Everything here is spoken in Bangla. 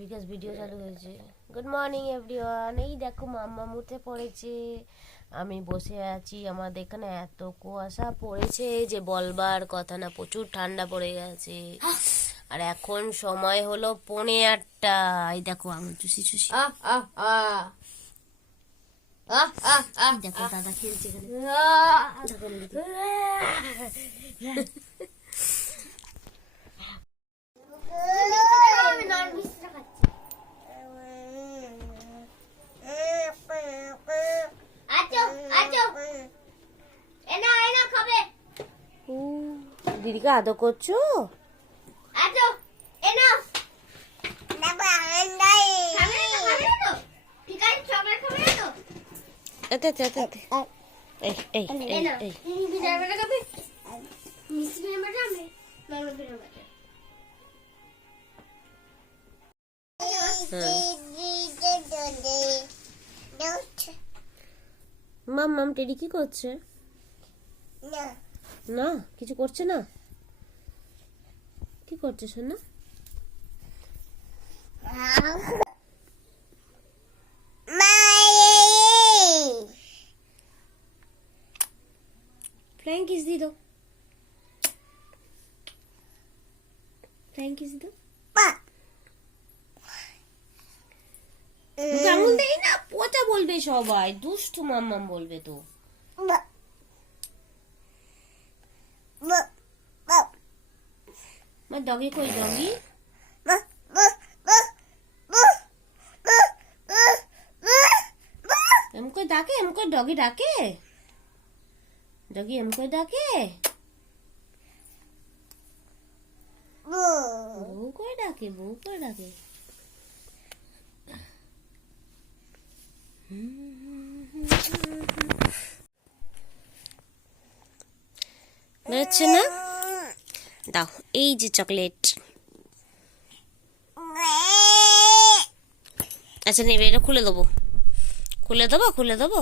বিকাশ ভিডিও চালু হয়েছে। Good morning everyone. এই দেখো মাম্মা মুতে পড়েছে, আমি বসে আছি। আমাদের এখানে এত কুয়াশা পড়েছে যে বলবার কথা না, প্রচুর ঠান্ডা পড়ে গেছে। আর এখন সময় হলো 8:45। এই দেখো আঙুল চুষি চুষি। দেখো দাদা খেলছে দিদিকে আদর করছো? মাম টেডি কি করছে? না কিছু করছে না। কি করছে সোনা? ফ্লাইং কিস দি দো, ফ্লাইং কিস দি দো। আঙুল দেই না, পচা বলবে সবাই, দুষ্টু মাম্মাম বলবে তো। মা ডগি কই? ডগি এমকো ডাকে, এমকো ডগি ডাকে, ডগি এমকো ডাকে। বউ করে ডাকে, বউ করে ডাকে। বেরোচ্ছে না? দাও এই যে চকলেট। আচ্ছা নেবে, এটা খুলে দেবো, খুলে দেবো, খুলে দেবো।